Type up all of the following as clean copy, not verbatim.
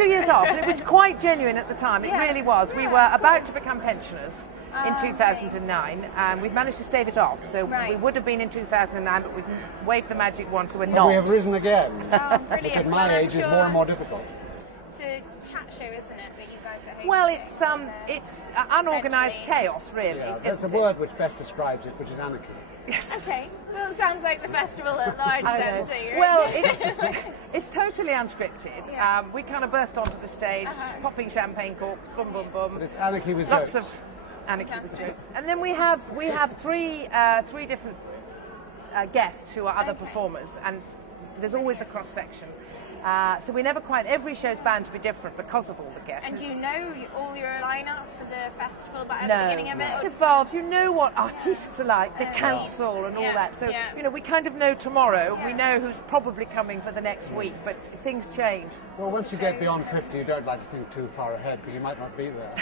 2 years off, and it was quite genuine at the time. It really was. We were about to become pensioners in 2009, and we've managed to stave it off. So we would have been in 2009, but we've waved the magic wand, so we're not. We have risen again, Which at my age is more and more difficult. It's a chat show, isn't it, that you guys are hosting? Well, it's unorganised chaos, really. Yeah, there's a word which best describes it, which is anarchy. Yes. Okay, well, it sounds like the festival at large then. So It's totally unscripted. Yeah. We kind of burst onto the stage, popping champagne corks, boom, boom, boom. But it's anarchy with lots jokes. of anarchy with jokes. And then we have three different guests who are other performers, and there's always a cross section. So we never quite, every show's bound to be different because of all the guests. And do you know all your lineup for the festival at the beginning of it? It's evolved. You know what artists are like, the council and all that. So, you know, we kind of know tomorrow. We know who's probably coming for the next week, but things change. Well, once you get beyond 50, you don't like to think too far ahead because you might not be there.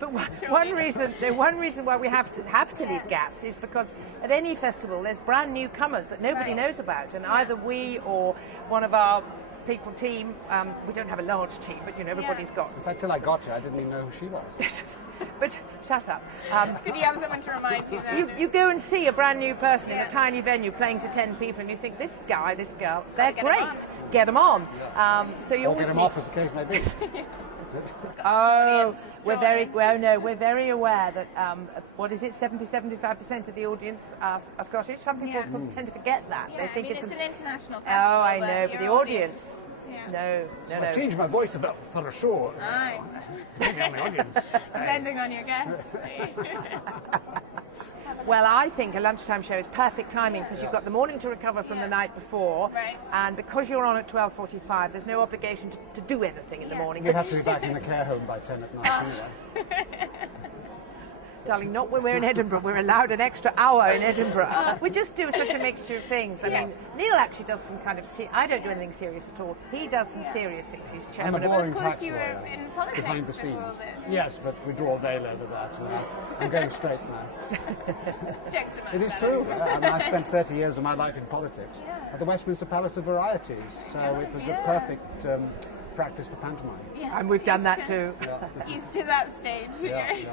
But one reason why we have to leave gaps is because at any festival there's brand new comers that nobody knows about, and either we or one of our people team, we don't have a large team, but you know everybody's got. In fact, till I got you, I didn't even know who she was. But shut up. Could you have someone to remind you then? You go and see a brand new person in a tiny venue playing to 10 people, and you think this guy, this girl, they're great. Get them on. So you or always get them off, as the case may be. Oh, we're very aware that what is it? 70-75% of the audience are Scottish. Some people sort of tend to forget that. Yeah, they think it's an international festival. Oh, I know, but the audience. No. I changed my voice about for the show. Aye. Maybe on the audience. Depending on your guests. Well, I think a lunchtime show is perfect timing because you've got the morning to recover from the night before, and because you're on at 12:45, there's no obligation to do anything in the morning. We have to be back in the care home by 10 at night anyway. Darling, not when we're in Edinburgh. We're allowed an extra hour in Edinburgh. We just do such a mixture of things. I mean, Neil actually does some kind of... I don't do anything serious at all. He does some serious things. He's chairman I'm a boring of... Of course, you were in politics behind the scenes. before this. Yes, but we draw a veil over that. I'm going straight now. Jokes about It is true. I mean, I spent 30 years of my life in politics at the Westminster Palace of Varieties, so it was a perfect practice for pantomime. And we've done that too. Used to that stage.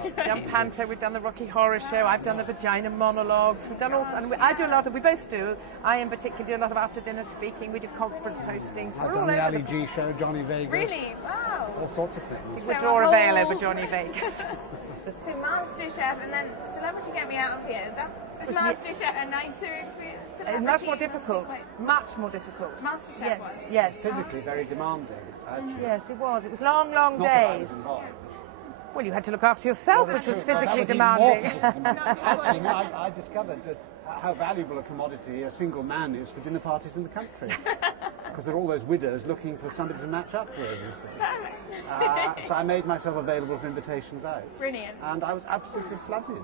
We've done panto, we've done the Rocky Horror Show, I've done the vagina monologues, we've done all, and I do a lot of, we both do, I in particular do a lot of after dinner speaking, we do conference hosting. So I've done the Ali G show, Johnny Vegas. Really? Wow. All sorts of things. We draw a veil over Johnny Vegas. So MasterChef and then Celebrity Get Me Out of Here. Is MasterChef a nicer experience? Much more difficult. Much more difficult. MasterChef was? Yes. Physically very demanding, actually. Yes, it was. It was long, long Not that I days. was involved. Well, you had to look after yourself, Well, which was true. physically That was even demanding. more Actually, no, I discovered how valuable a commodity a single man is for dinner parties in the country. Because there are all those widows looking for somebody to match up with, you see. So I made myself available for invitations out. Brilliant. And I was absolutely flooded.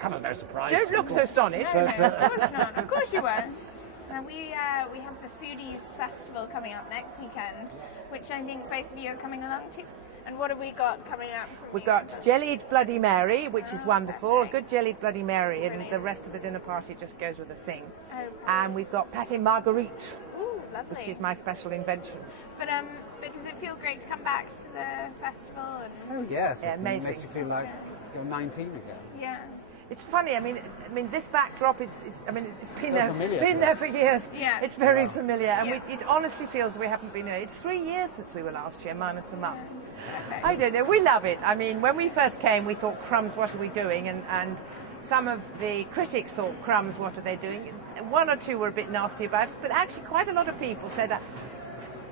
Come as no surprise. Don't look so astonished. But, Of course not. Of course you were. We have the Foodies Festival coming up next weekend, which I think both of you are coming along to. And what have we got coming up? We've got jellied Bloody Mary, which is wonderful. A good jellied Bloody Mary, and the rest of the dinner party just goes with a sing. And we've got pâté marguerite, which is my special invention. But does it feel great to come back to the festival? And oh yes, Yeah, it amazing. makes you feel like you're 19 again. yeah. It's funny. I mean, this backdrop is I mean, it's been So there, familiar, been there for years. Yeah. It's very familiar, and it honestly feels that we haven't been here. It's 3 years since we were last year, minus a month. I don't know. We love it. I mean, when we first came, we thought, crumbs, what are we doing? And some of the critics thought, crumbs, what are they doing? One or two were a bit nasty about it, but actually quite a lot of people said that.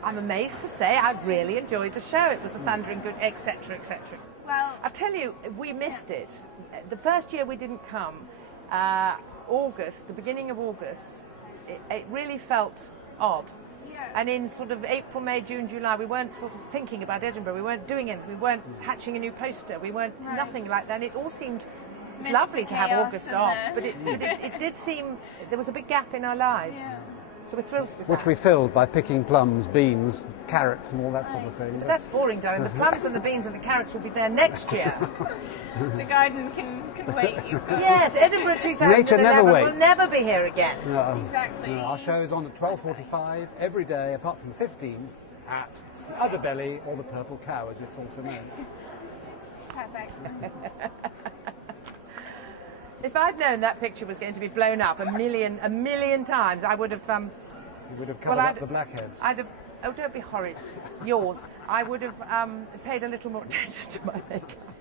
I'm amazed to say I really enjoyed the show. It was a thundering good, etc., etc. Well, I'll tell you, we missed it. The first year we didn't come, August, the beginning of August, it really felt odd. yeah. And in sort of April, May, June, July, we weren't sort of thinking about Edinburgh. We weren't doing anything. We weren't hatching a new poster. We weren't nothing like that. And it all seemed lovely to have August off, but it did seem there was a big gap in our lives. Yeah. So we're thrilled to be Which back. we filled by picking plums, beans, carrots and all that sort of thing. But that's boring, darling. The plums and the beans and the carrots will be there next year. The garden can wait. Yes, Edinburgh 2011 Nature never waits. will never be here again. Exactly. Our show is on at 12:45 every day, apart from the 15th at Udderbelly, or the purple cow, as it's also known. Perfect. If I'd known that picture was going to be blown up a million times, I would have. You would have covered up the blackheads. I'd have. Oh, don't be horrid. Yours. I would have paid a little more attention to my makeup.